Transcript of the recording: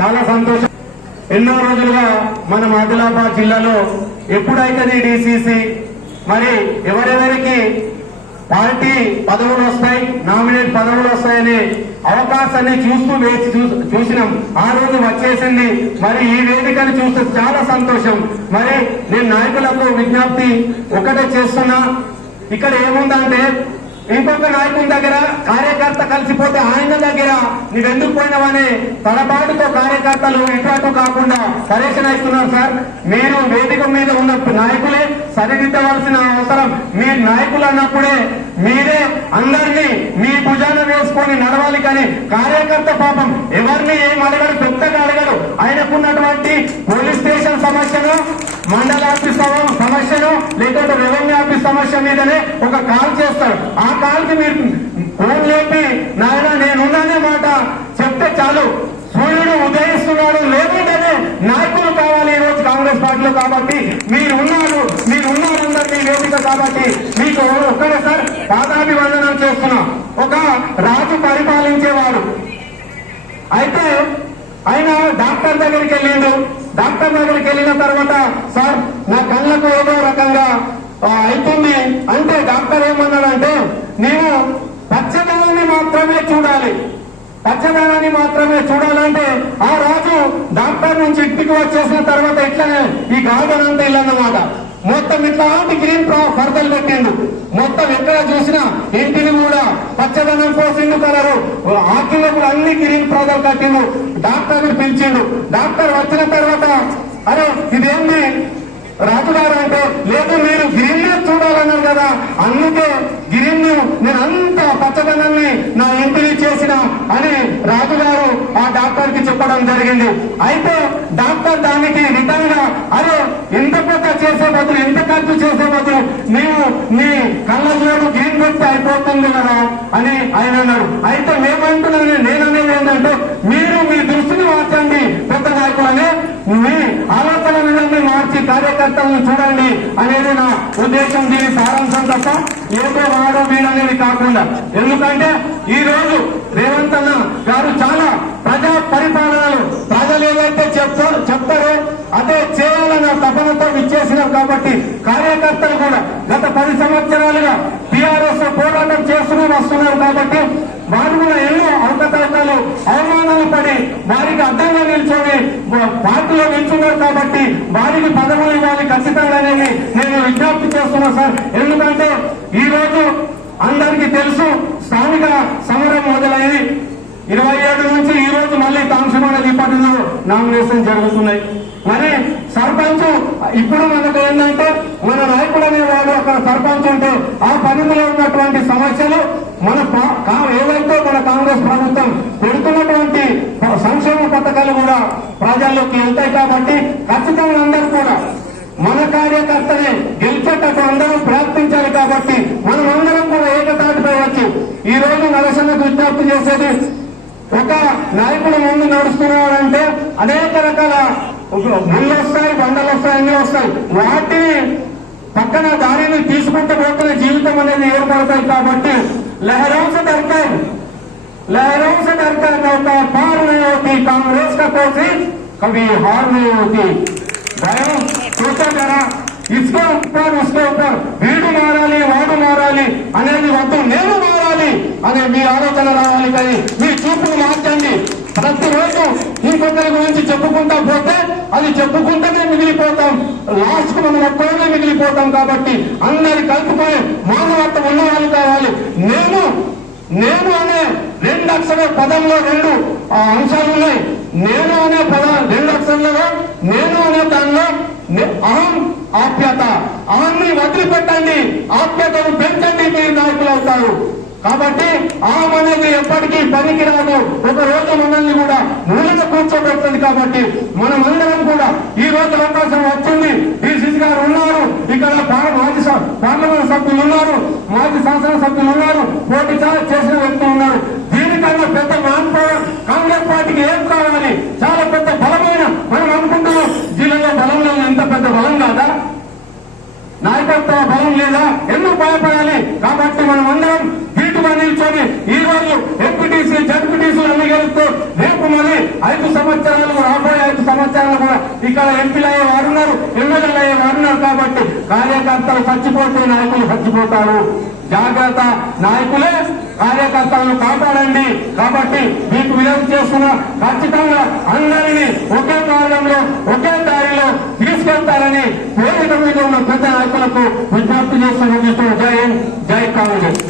చాలా సంతోషం. ఎన్నో రోజులుగా మన ఆదిలాబాద్ జిల్లాలో ఎప్పుడైతే డీసీసీ మరి ఎవరెవరికి పార్టీ పదవులు వస్తాయి, నామినేట్ పదవులు వస్తాయనే అవకాశాన్ని చూసినాం. ఆ రోజు వచ్చేసింది. మరి ఈ వేదికను చూస్తే చాలా సంతోషం. మరి నేను నాయకులకు విజ్ఞప్తి ఒకటే చేస్తున్నా, ఇక్కడ ఏముందంటే ఇంకొక నాయకుని దగ్గర కార్యకర్త కలిసిపోతే ఆయన దగ్గర నువ్వెందుకు పోయినావనే తలబాటుతో కార్యకర్తలు ఇటు కాకుండా సరేషన్ ఇస్తున్నారు. సార్, మీరు వేదిక మీద ఉన్న నాయకులే సరిదిద్దవలసిన అవసరం. మీ నాయకులు అన్నప్పుడే మీరే అందరినీ మీ భుజాన వేసుకొని నడవాలి. కానీ కార్యకర్త పాపం ఎవరిని ఏం అడగడు, పెద్దగా అడగడు. ఆయనకున్నటువంటి పోలీస్ స్టేషన్ సమస్యను, మండల ఆఫీస్ సమస్యను, లేకపోతే రెవెన్యూ ఆఫీస్ సమస్య మీదనే ఒక కాల్ చేస్తాడు. ఆ కాల్ కి మీరు ఫోన్ లేపి నాయన నేనున్నానే మాట చెప్తే చాలు. సూర్యుడు ఉదయిస్తున్నాడు, లేకుండానే నాయకులు కావాలి ఈ రోజు కాంగ్రెస్ పార్టీలో. కాబట్టి మీరున్నారు అందరినీ వేదిక. కాబట్టి మీకు ఒక్కడేసారి పాదాభివందనం చేస్తున్నా. ఒక రాజు పరిపాలించేవాడు. అయితే ఆయన డాక్టర్ దగ్గరికి వెళ్ళిండు. డాక్టర్ దగ్గరికి వెళ్ళిన తర్వాత, సార్ నా కళ్ళకు ఏదో రకంగా అవుతుంది అంటే డాక్టర్ ఏమన్నాడంటే, నీవు పచ్చదనాన్ని మాత్రమే చూడాలి, పచ్చదనాన్ని మాత్రమే చూడాలంటే ఆ రాజు డాక్టర్ నుంచి ఇంటికి వచ్చేసిన తర్వాత ఇట్లనే ఈ గార్డెన్ అంతా ఇల్లన్నమాట. మొత్తం ఇట్లాంటి గ్రీన్ పరదలు పెట్టిండు. మొత్తం ఎక్కడ చూసినా ఇంటిని కూడా పచ్చదనం పోసిండు, కలరు ఆకిలో కూడా అన్ని గ్రీన్ పరదలు కట్టిండు. డాక్టర్ పిలిచిండు. డాక్టర్ వచ్చిన తర్వాత, అరే ఇదేంటి రాజుగారు అంటే, లేదు మీరు గ్రీన్ చూడాలన్నారు కదా, అందుకే గ్రీన్ నేను అంత పచ్చదనాన్ని నా ఇంటిని చేసిన అని రాజుగారు ఆ డాక్టర్ కి చెప్పడం జరిగింది. అయితే డాక్టర్ దానికి రిటర్న్ గా, అరే ఎంత పెద్ద చేసే బదులు, ఎంత ఖర్చు చేసే బదులు నీవు నీ కళ్ళ జోడు గ్రీన్ పెడితే అయిపోతుంది కదా అని ఆయన అన్నాడు. అయితే నేననేది ఏంటంటే, మీరు మీ దృష్టిని మార్చండి పెద్ద నాయకులనే, మీ ఆలోచన విధాన్ని మార్చి కార్యకర్తలను చూడండి అనేది నా ఉద్దేశం. దీని సారాంశం తప్ప ఏదో వాడో వీడనేది కాకుండా. ఎందుకంటే ఈ రోజు రేవంత్ అన్న గారు చాలా ప్రజా పరిపాలనలు ప్రజలు ఏదైతే చెప్తారో అదే చేయాలన్న తపనతో విచ్చేసినారు. కాబట్టి కార్యకర్తలు కూడా గత 10 సంవత్సరాలుగా టీఆర్ఎస్ పోరాటం చేస్తూనే వస్తున్నారు. కాబట్టి వారు కూడా ఎన్నో అవకతవకలు, అవమానాలు పడి వారికి అడ్డంగా నిల్చొని పార్టీలో నిల్చున్నారు. కాబట్టి వారికి పదవులు ఇవ్వాలి ఖచ్చితంగా అనేది నేను విజ్ఞప్తి చేస్తున్నా సార్. ఎందుకంటే ఈ రోజు అందరికీ తెలుసు, స్థానిక సమరం మొదలైంది 27 నుంచి ఈ రోజు మళ్ళీ కాంక్షమాడ దీపాటిలో నామినేషన్ జరుగుతున్నాయి. మరి సర్పంచ్ ఇప్పుడు మనకు ఏంటంటే, మన నాయకుడు అనేవాడు అక్కడ సర్పంచ్ ఉంటే ఆ పరిధిలో ఉన్నటువంటి సమస్యలు మన ఏవైతే మన కాంగ్రెస్ ప్రభుత్వం పెడుతున్నటువంటి సంక్షేమ పథకాలు కూడా ప్రజల్లోకి వెళ్తాయి. కాబట్టి ఖచ్చితంగా అందరూ కూడా మన కార్యకర్తనే గెలిచేటట్టు అందరూ ప్రయత్నించాలి. కాబట్టి మనం అందరం కూడా ఏకతాటిపై వచ్చి ఈ రోజు నరసన్నకు విజ్ఞప్తి చేసేది, ఒక నాయకుడు ముందు నడుస్తున్నాడంటే అనేక రకాల ముళ్ళు వస్తాయి, బండలు వస్తాయి, అన్ని వస్తాయి. వాటిని పక్కన దారిని తీసుకుంటూ పోతున్న జీవితం అనేది ఏర్పడతాయి. కాబట్టి లహరోं से डरकर नौका पार नहीं होती, कांग्रेस का कोशिश कभी हार नहीं होती. भయం చూసా జరా, ఇసుకే उसके ऊपर వీడు మారాలి, వాడు మారాలి అనేది వద్దు, నేను మారాలి అనే మీ ఆలోచన రావాలి. కానీ మీ చూపును మార్చండి. ప్రతిరోజు ఇంకొకరి గురించి చెప్పుకుంటా పోతే అది చెప్పుకుంటూనే మిగిలిపోతాం. లాస్ట్ కు మనం ఒక్కడే మిగిలిపోతాం. కాబట్టి అందరి కలుపుకొని మానవత్వం ఉన్న వాళ్ళు కావాలి. నేను అనే 2 అక్షర పదంలో 2 అంశాలు ఉన్నాయి. నేను అనే పదం 2 అక్షరాలలో, నేను అనే దానిలో అహం, ఆప్యత. అహాన్ని వదిలిపెట్టండి, ఆప్యతను పెంచండి, మీరు నాయకులు అవుతారు. కాబట్టి అహం అనేది ఎప్పటికీ పనికిరాదు. ఒక రోజు మనల్ని కూడా మూలన కూర్చోబెడుతుంది. కాబట్టి మనం అందరం కూడా ఈ రోజు అవకాశం వచ్చింది. డిసిసి గారు ఉన్నారు, ఇక్కడ మాజీ పార్లమెంట్ సభ్యులు ఉన్నారు, మాజీ శాసనసభ్యులు ఉన్నారు, పోటీ చేసిన వ్యక్తులు ఉన్నారు. దీనికన్నా పెద్ద మాన్పవర్ కాంగ్రెస్ పార్టీకి ఏం కావాలి? చాలా పెద్ద బలమైన, మనం అనుకుంటున్నాం జిల్లాలో బలం లేదు, ఎంత పెద్ద బలం కాదా? నాయకత్వ బలం లేదా? ఎందుకు భయపడాలి? కాబట్టి మనం అందరం నిల్చొని ఈ రోజు ఎంపీటీసీ, జడ్పీటీసీలు అన్ని గెలిస్తే రేపు మరి 5 సంవత్సరాలు సంవత్సరాలు రాబోయే 5 సంవత్సరాలు కూడా ఇక్కడ ఎంపీలు అయ్యే వారు ఉన్నారు, ఎమ్మెల్యేలు అయ్యే వారు ఉన్నారు. కాబట్టి కార్యకర్తలు చచ్చిపోతే నాయకులు చచ్చిపోతారు. జాగ్రత్త, నాయకులే కార్యకర్తలను కాపాడండి. కాబట్టి మీకు వినతి చేస్తున్నా, ఖచ్చితంగా అందరినీ ఒకే మార్గంలో ఒకే దారిలో తీసుకెళ్తారని వేదిక మీద ఉన్న పెద్ద నాయకులకు విజ్ఞప్తి చేస్తున్న. జై హింద్, జై కాంగ్రెస్.